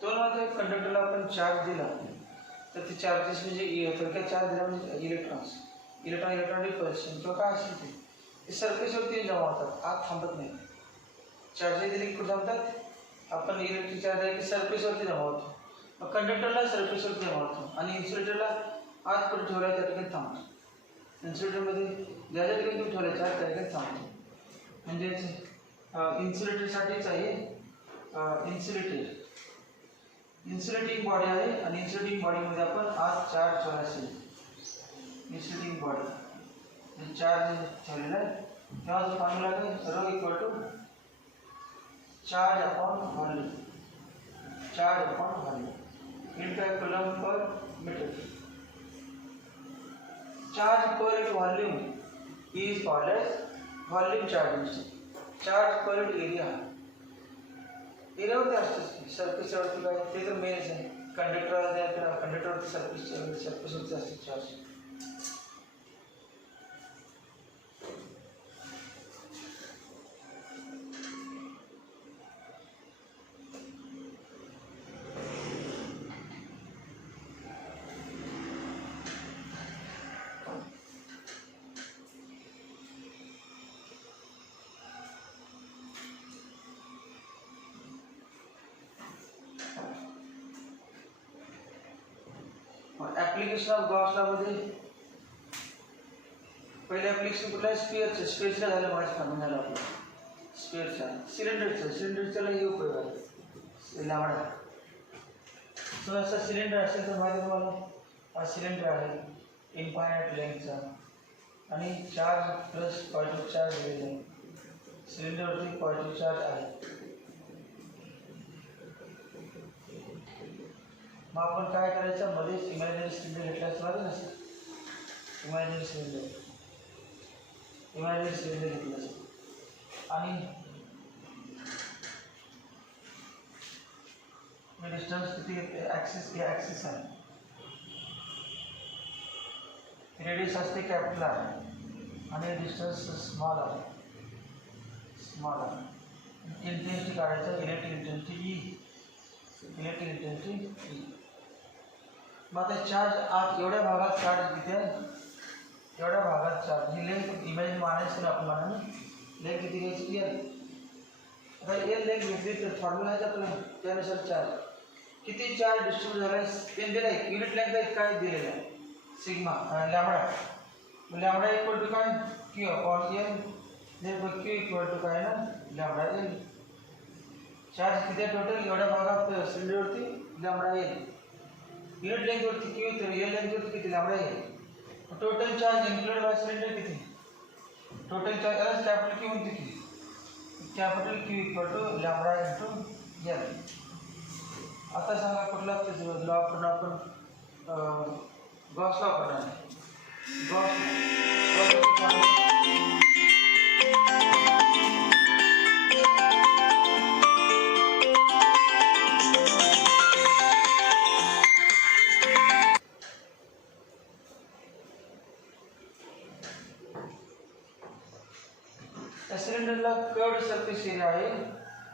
दोन मध्ये कंडक्टरला आपण चार्ज दिला तर ते चार्जेस म्हणजे थोडक्यात चार्ज दिला म्हणजे इलेक्ट्रॉन्स, इलेक्ट्रॉन डिफ्रेक्शन किंवा काय असेल ते सरफेसवरती जमा होतात, आत थांबत नाही. चार्जेस दिले कुठे थांबतात, आपण इलेक्ट्रिक चार्ज आहे की सरफेसवरती जमा होतो. कंडक्टरला सरफेसवरती जमा होतो आणि इन्सुलेटरला आत कुठे ठेवला त्या ठिकाणी थांबतो. इन्सुलेटरमध्ये ज्या ज्या ठिकाणी तुम्ही ठेवला चार्ज त्या ठिकाणी थांबतो. म्हणजेच इन्सुलेटरसाठीच आहे इन्सुलेटिंग बॉडी आहे आणि इन्सुलेटिंग बॉडीमध्ये आपण आत चार्ज ठेवला असेल. इन्सुलेटिंग बॉडी चार्ज ठेवलेला आहे तेव्हा जो फॉर्म्युला आहे rho equal to charge upon volume. Charge upon volume into coulomb per meter. Charge per unit volume is called as volume charge density. Charge per unit area. area वरती असते, सरफेस वरती काय ते तर मेनच आहे. कंडक्टर वरती सरफेस वरती असते charge. Application of Gauss law मध्ये पहिले ऍप्लिकेशन कुठलं आहे, स्पियरचं. स्पेसला झालं माझं सांगून झालं आपलं. स्पेअरचा सिलेंडरचा हे उपयोग आहे लांबडा. तर असा सिलेंडर असेल तर माहिती तुम्हाला हा सिलेंडर आहे इन्फायनाईट लेंथचा आणि चार्ज प्लस पॉझिटिव्ह चार्ज दिलेला आहे. सिलेंडरवरती पॉझिटिव्ह चार्ज आहे. मग आपण काय करायचं, मध्येच इमॅजिनरी सिलेंडर घेतल्याचं लागेल ना सर. इमॅजिनरी सिलेंडर घेतलं आणि डिस्टन्स किती घेतले, ॲक्सिस आहे, रेडियस असते कॅपिटल आहे आणि डिस्टन्स स्मॉल आहे. इंटेन्सिटी काढायचं, इलेक्ट्रिक इंटेन्सिटी ई. मग आता चार्ज आत एवढ्या भागात चार्ज किती आहे, एवढ्या भागात चार्ज ही लेंथ इमॅजिन मानायचं आपण म्हणा. लेंथ किती घ्यायची एल. आता एल लेंथ घेतली तर फॉर्म्युला आहे आपल्याला त्यानुसार चार्ज किती चार्ज डिस्ट्रीब्यूट झाला आहे दिलेला आहे. युनिट लेंथ आहे काय दिलेला आहे सिग्मा लॅम्बडा इक्वल टू काय Q upon L. Q equal to काय ना लॅम्बडा एल. चार्ज किती आहे टोटल एवढ्या भागात सिलेंडरवरती लॅम्बडा एल. युनिट लेंथवरती क्यू तर एल लेंथवरती किती lambda L. Total charge include by cylinder किती, टोटल चार्ज कॅपिटल क्यू म्हणते किती, capital Q equal to lambda into L. आता सांगा कुठला लॉ आपण गॉस लॉ वापरणार. त्या सिलेंडरला कर्व्ड सरफेस एरिया आहे,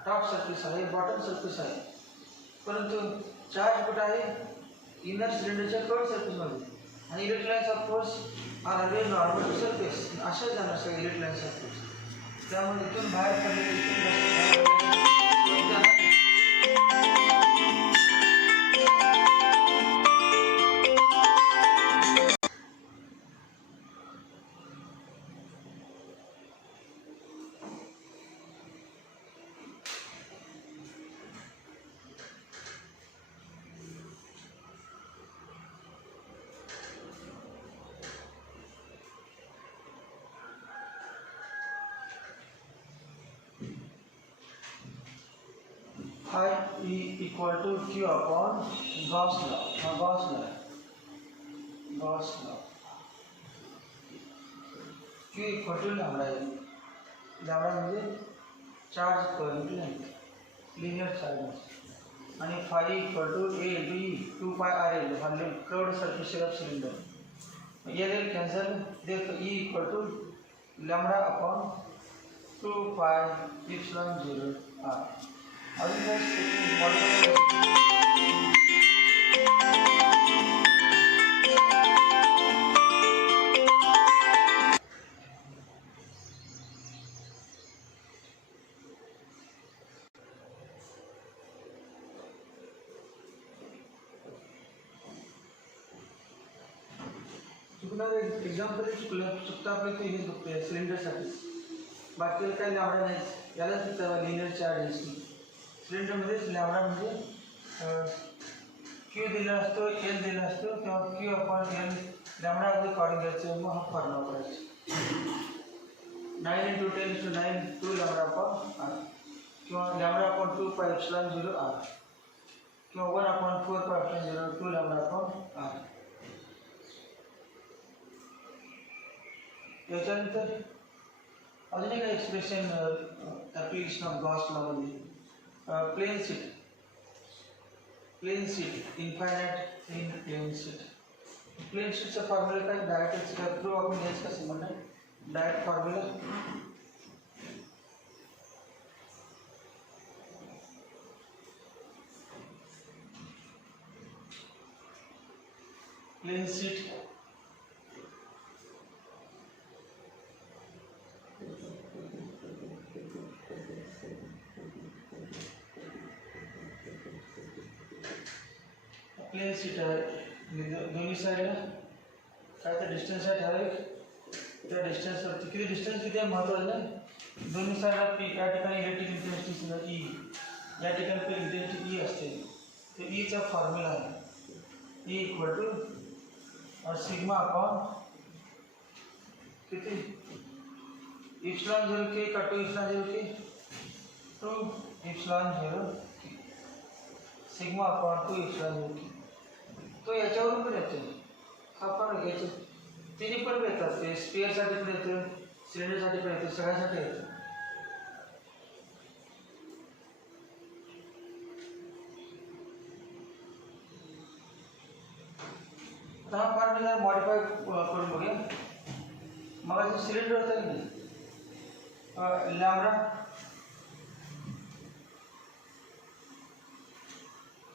टॉप सरफेस आहे, बॉटम सरफेस आहे, परंतु चार्ज कुठे आहे इनर सिलेंडरच्या कर्व्ड सरफेसमध्ये. आणि electric lines of force are away normal to surface. अशा जाणार सगळे इलेक्ट्रिक लाईन्स ऑफ फोर्स. त्यामुळे इथून बाहेर पडलेले I E equal to Q upon Gauss law. Q equal to lambda म्हणजे charge per length, linear charge. आणि phi equal to A B 2 pi R L म्हणजे curved surface of cylinder. L cancel, therefore E equal to lambda upon 2 pi epsilon 0 R. अजून काय चुकणार एक्झाम्पल चुकता आपलं ते हे चुकते सिलेंडरसाठी. बाकी काही लॅम्बडा नाही, यालाच लिनियर चार्ज असतो. सिलेंडरमध्येच लॅम्बडा म्हणजे क्यू दिला असतो, एल दिला असतो, किंवा क्यू अपॉन एल लॅम्बडा अगदी काढून घ्यायचं, मग हा फॉर्म्युला वापरायचं. 9 × 10⁹ 2 लॅम्बडा अपॉन आर, किंवा लॅम्बडा अपॉन 2 पाय एप्सिलॉन 0 आर, किंवा 1 अपॉन 4 पाय एप्सिलॉन 0 2 लॅम्बडा अपॉन आर. याच्यानंतर अजून एक एक्सप्रेशन ॲप्लिकेशन ऑफ गॉस लॉमध्ये plane sheet infinite in plane sheet. Plane सीटचा फॉर्म्युला काय डायरेक्ट थ्रू आपण घ्यायचं कसं म्हणणार direct formula. Plane sheet plane sheet आहे, दोन्ही साईडला काय तर डिस्टन्स आहे ठराविक. त्या डिस्टन्सवरती किती डिस्टन्स किती आहे महत्त्वाचं नाही, दोन्ही साईडला पी, या ठिकाणी इलेक्ट्रिक इंटेन्सिटी ई, या ठिकाणी इंटेन्सिटी ई असते. तर ईचा फॉर्म्युला आहे E equal to sigma upon किती इप्सिलॉन 0 के का 2 इप्सिलॉन 0 के 2 इप्सिलॉन 0 के सिग्मा अपॉन 2 इप्सिलॉन 0 के. तो याच्यावरून पण येतो हा पण घ्यायचं. तिन्ही पण येतात, ते स्पिअरसाठी पण येतं, सिलेंडरसाठी पण येतं, सगळ्यासाठी येतं. आता हा फॉर्म्युला मॉडिफाय करून बघूया. मग सिलेंडर होतं की नाही, lambda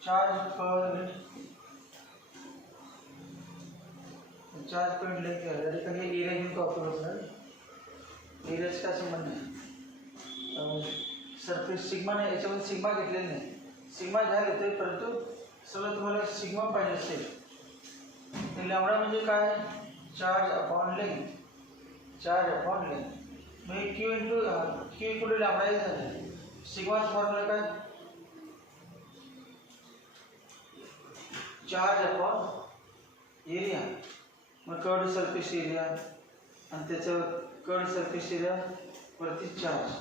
charge per minute, charge per minute लेके या ठिकाणी एरिया घेऊन कॉपर होणार. एरियाचा काय संबंध नाही, सरफेस सिग्मा नाही, याच्यामध्ये सिग्मा घेतलेला नाही. सिग्मा घ्यायला येते, परंतु सगळं तुम्हाला सिग्मा पाहिजे असेल तर लॅम्बडा म्हणजे काय, charge upon length, charge upon length. म्हणजे Q into Q equal to lambda हे झालं. सिग्माचा फॉर्म्युला काय, चार्ज अपॉन एरिया. मग कर्ड सरफेस एरिया आणि त्याच्यावर कर्ड सरफेस एरिया वरती चार्ज.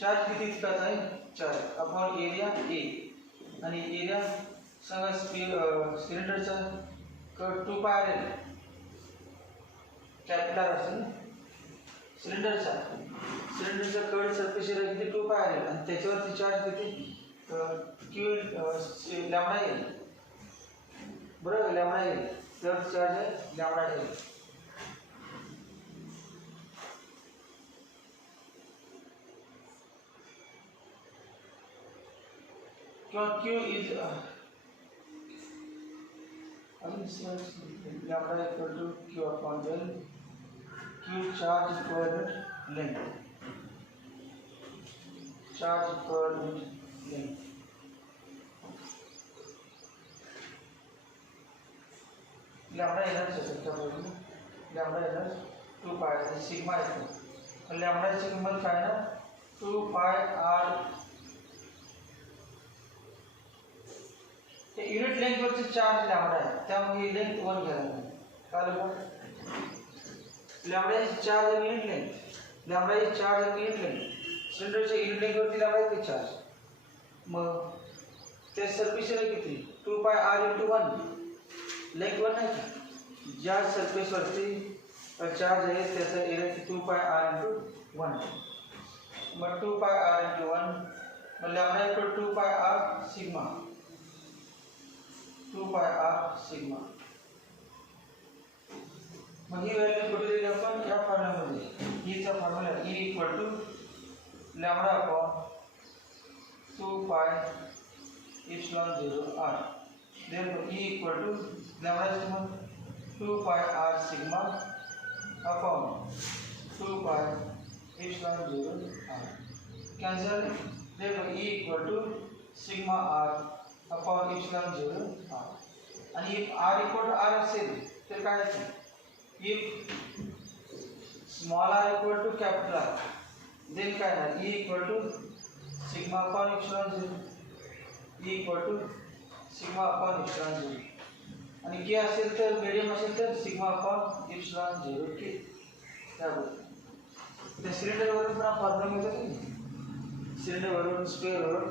चार्ज किती इतकाच आहे, चार्ज अपॉन एरिया ए, आणि एरिया सगळं सिलेंडरचा curd 2 pi R L capital असेल सिलेंडरचा कर्ड सरफेस एरिया किती 2 पाय आर एल, आणि त्याच्यावरती चार्ज किती क्यू लॅम्बडा एल. बरोबर, लॅम्बडा एल तर चार्ज आहे लॅम्बडा एल. किंवा Q is lambda equal to Q upon L. Q charge per length, charge per length. Lambda energy असेल त्या बाजूने, लॅम्बडा एनर्जी 2 पाय सिग्मा येतो. लॅम्बडाची किंमत काय ना 2 पाय आर. ते युनिट लेंथवरचे चार्ज लॅम्बडा आहे, त्यामुळे लेंथ 1 घ्यायला कारण लॅम्बडाची चार्ज आणि युनिट लेंथ, लॅम्बडाची चार्ज आणि युनिट लेंथ, सिलेंडरच्या युनिट लेंथवरती लॅम्बडा किती चार्ज. मग त्या सरफेस एरिया किती 2 पाय आर इंटू 1, लेंथ 1 नाही का, ज्या सरफेसवरती चार्ज आहे त्याचा एरिया 2 पाय आर इंटू 1. मग 2 पाय आर इंटू 1, मग lambda equal 2 pi R sigma, 2 pi R sigma. मग ही व्हॅल्यू कुठे दिली आपण या फॉर्म्युलामध्ये, ईचा formula E equal to lambda upon 2 pi epsilon 0 R. Then E equal to लॅम्बडाची किंमत 2 pi R sigma upon 2 pi epsilon 0 R. Cancel. Then E equal to sigma R upon epsilon 0 R. आणि if R equal to R असेल तर काय असेल, if small R equal to capital R, then काय आहे E equal to sigma upon epsilon 0, E equal to sigma upon epsilon 0. आणि के असेल तर मीडियम असेल तर सिग्मा अपॉन इप्सिलॉन 0 के. त्याबरोबर त्या सिलेंडरवरून पण फॉर्म्युला मिळतो की सिलेंडरवरून स्क्वेअरवरून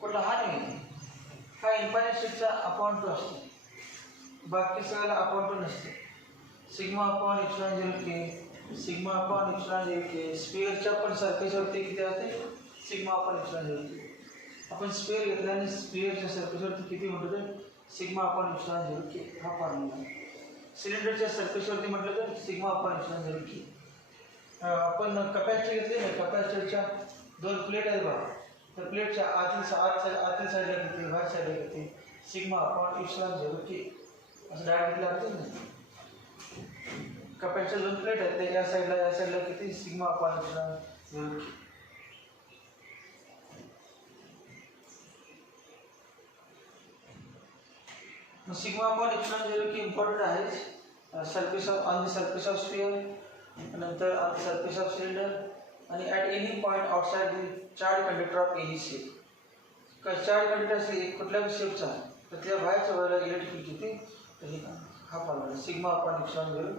कुठला हा नाही, हा इन्फायनाईट शीटचा अपॉन 2 असतो, बाकी सगळ्याला अपॉन 2 नसते. सिग्मा अपॉन इप्सिलॉन 0 के, सिग्मा अपॉन इप्सिलॉन 0 के. स्क्वेअरच्या पण सरफेसवरती किती असते सिग्मा अपॉन इप्सिलॉन 0 के. आपण स्क्वेअर घेतला आणि स्क्वेअरच्या सरफेसवरती किती होतं सिग्मा अपॉन इप्सिलॉन 0 के. हा फॉर्म्युला. सिलेंडरच्या सरफेसवरती म्हटलं तर सिग्मा अपॉन इप्सिलॉन 0 के. आपण कपॅसिटर घेतले ना, कपॅसिटरच्या 2 प्लेट आहेत बघा, तर प्लेटच्या आतील साईडला किती बाहेर साईडला किती सिग्मा अपॉन इप्सिलॉन 0 के. असं डायरेक्ट लागतं ना, कपॅसिटर 2 प्लेट आहेत, या साईडला किती सिग्मा अपॉन इप्सिलॉन 0 के. Sigma upon epsilon 0 K important आहे. Surface of on the surface of sphere, नंतर on the surface of cylinder, आणि at any point outside the charge conductor of any shape. Charge conductor असेल कुठल्याही शेपचा तर त्या बाहेरच्या वेळेला इलेक्ट्रिसिटी होते. तर हे हा फॉर्म्युला सिग्मा अपॉन एप्सिलॉन वेळ